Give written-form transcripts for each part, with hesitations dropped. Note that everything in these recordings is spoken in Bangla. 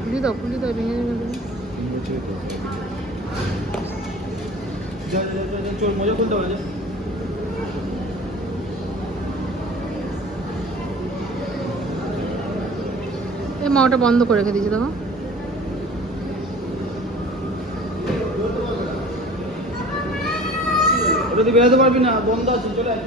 খুলি দাও ভেঙে মজা করতে পারে। এই মা ওটা বন্ধ করে রেখে দিয়েছে দেখো। ওটা দিয়ে বেরোতে পারবি না, বন্ধ আছে, চলে আয়।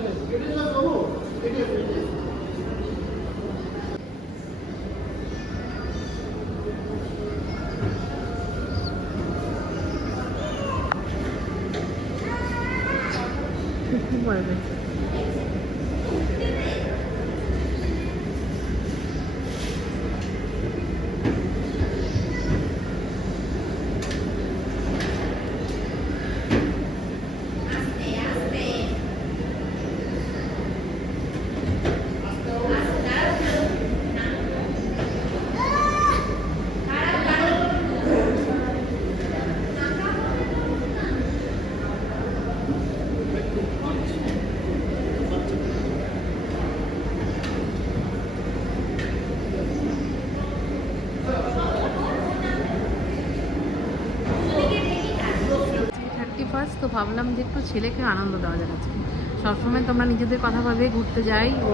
তো ভাবলাম যে একটু ছেলেকে আনন্দ দেওয়া যায় আজকে। সবসময় তোমরা নিজেদের কথা ভাবে ঘুরতে যাই ও,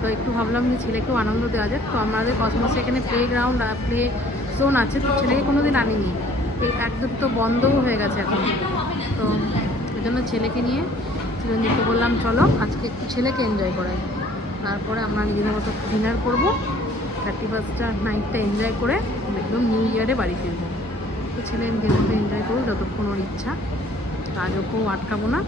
তো একটু ভাবলাম যে ছেলেকেও আনন্দ দেওয়া যাক। তো আমাদের কসমোসে এখানে প্লে গ্রাউন্ড আর প্লে জোন আছে, তো ছেলেকে কোনো দিন আনিনি, একদম তো বন্ধও হয়ে গেছে এখন। তো ওই জন্য ছেলেকে নিয়ে চিরঞ্জিতকে বললাম চলো আজকে একটু ছেলেকে এনজয় করাই, তারপরে আমরা নিজেদের মতো ডিনার করবো, 31st নাইটটা এনজয় করে একদম নিউ ইয়ারে বাড়ি ফিরবো। তো ছেলে নিজের মতো এনজয় করবো যতক্ষণ ওর ইচ্ছা, কাজকেও আটকাবো না।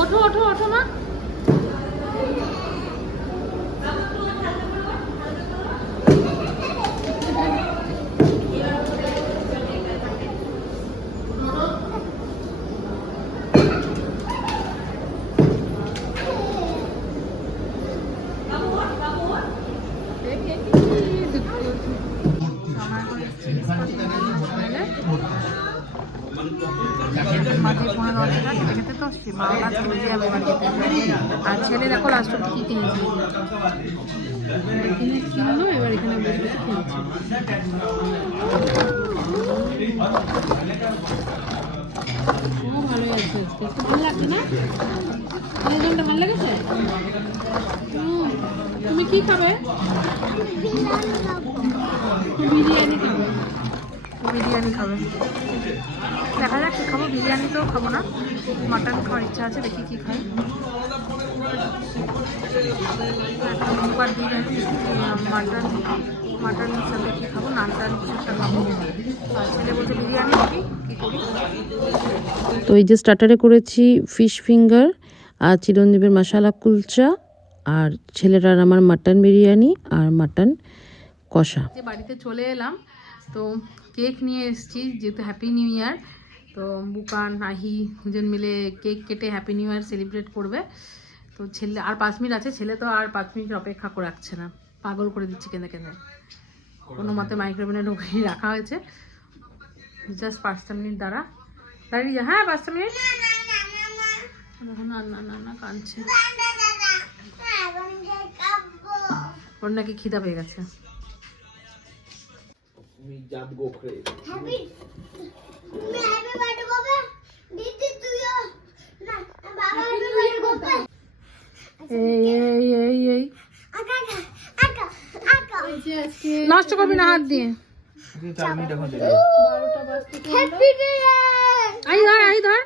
ওঠো ওঠো ওঠো মা। খেতে তো বাবা চলে যাবে আর ছেলে দেখো লাস্ট অব্দি কি কিনেছে, কিনলো এবার এখানে বসে বসে খেলছে। ও ভালোই আছে আজকে, ভালো লাগছে না? আয়োজনটা ভালো লেগেছে? তুমি কি খাবে? বিরিয়ানি খাবে, বিরিয়ানি খাবে। দেখা যাক কী খাবো, বিরিয়ানি তো খাবো না, মাটন খাওয়ার ইচ্ছা আছে, দেখি কী খাই। মাটন মাটনের সাথে কী খাবো, নান টান কিছু একটা খাবো। আর ছেলে বলছে বিরিয়ানি খাবি, কী করি। তো এই যে স্টার্টারে করেছি ফিশ ফিঙ্গার আর চিরঞ্জীবের মশালা কুলচা, আর ছেলেটার আমার মাটন বিরিয়ানি আর মাটন কষা। বাড়িতে চলে এলাম, তো কেক নিয়ে এসেছি যেহেতু হ্যাপি নিউ ইয়ার, তো বুকান আহি দুজন মিলে কেক কেটে হ্যাপি নিউ ইয়ার সেলিব্রেট করবে। তো ছেলে আর 5 মিনিট আছে, ছেলে তো আর 5 মিনিট অপেক্ষা করে রাখছে না, পাগল করে দিচ্ছে কেঁদে কেঁদে। কোনো মতে মাইক্রোওভেনে ঢুকিয়ে রাখা হয়েছে, জাস্ট 5টা মিনিট দাঁড়িয়ে যা। হ্যাঁ 5টা মিনিট। না না না না কাঁদছে, ওর নাকি খিদা পেয়ে গেছে। নষ্ট করবি না হাত দিয়ে। আই ধর